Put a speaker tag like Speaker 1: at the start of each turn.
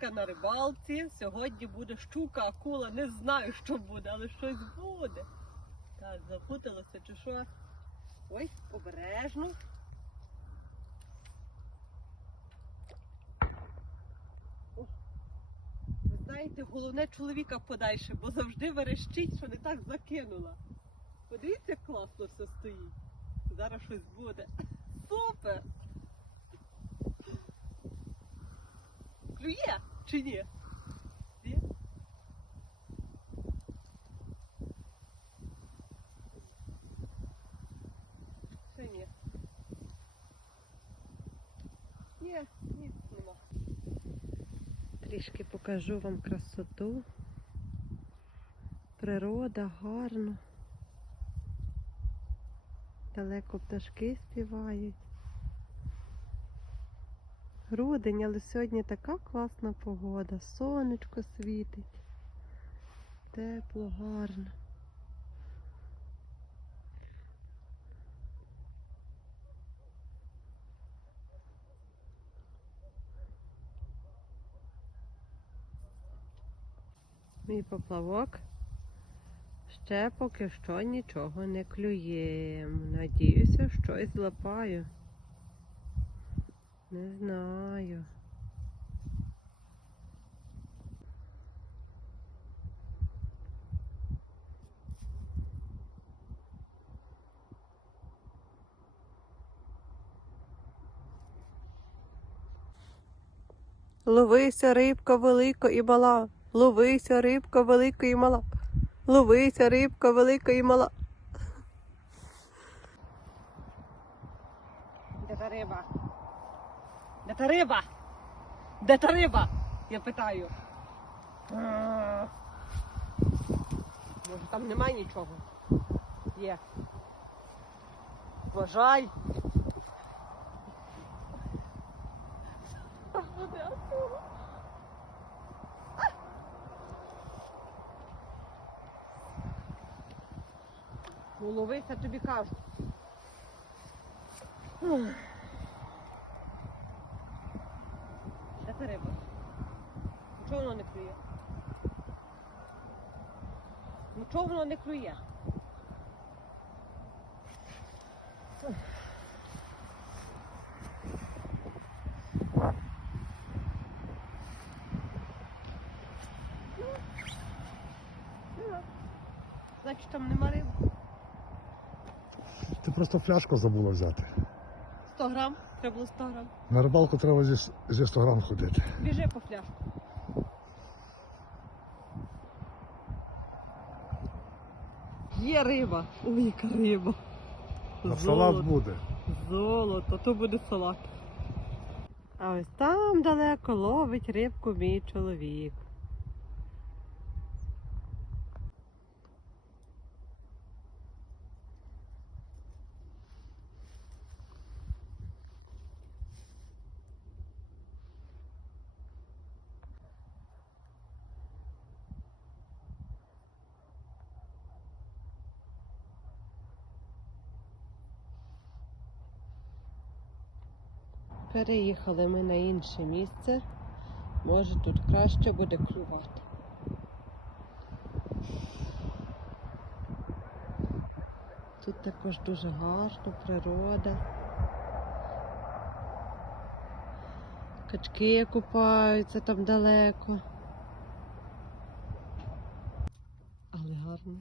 Speaker 1: Ка на рибалці. Сьогодні буде щука, акула. Не знаю, що буде, але щось буде. Так, запуталося чи що? Ой, обережно. О, Ви знаєте, головне чоловіка подальше, бо завжди верещить, що не так закинула. Подивіться, як класно все стоїть. Зараз щось буде. Супер! Клює чи ні? Ні? Чи ні? Ні, ні, нема. Трішки покажу вам красоту. Природа гарно. Далеко пташки співають. Грудень, але сьогодні така класна погода. Сонечко світить. Тепло, гарно. Мій поплавок ще поки що нічого не клює. Надіюся, щось злапаю. Не знаю. Ловися, рибка велика і мала. Ловися, рибка велика і мала. Ловися, рибка велика і мала. Де та риба? Де та риба? Де та риба? Я питаю. Може там немає нічого? Є. Вважай. Ну ловися, тобі кажу. Та риба? Чого воно не клює? Ну чого воно не клює? Значить там нема риби.
Speaker 2: Ти просто фляжку забула взяти.
Speaker 1: 100 грам, треба було 100 грам.
Speaker 2: На рибалку треба зі, зі 100 грам ходити.
Speaker 1: Біжи по фляжку. Є риба. Ой, яка риба.
Speaker 2: На салат буде.
Speaker 1: Золото, то буде салат. А ось там далеко ловить рибку мій чоловік. Переїхали ми на інше місце. Може тут краще буде клювати. Тут також дуже гарно, природа. Качки купаються там далеко. Але гарно.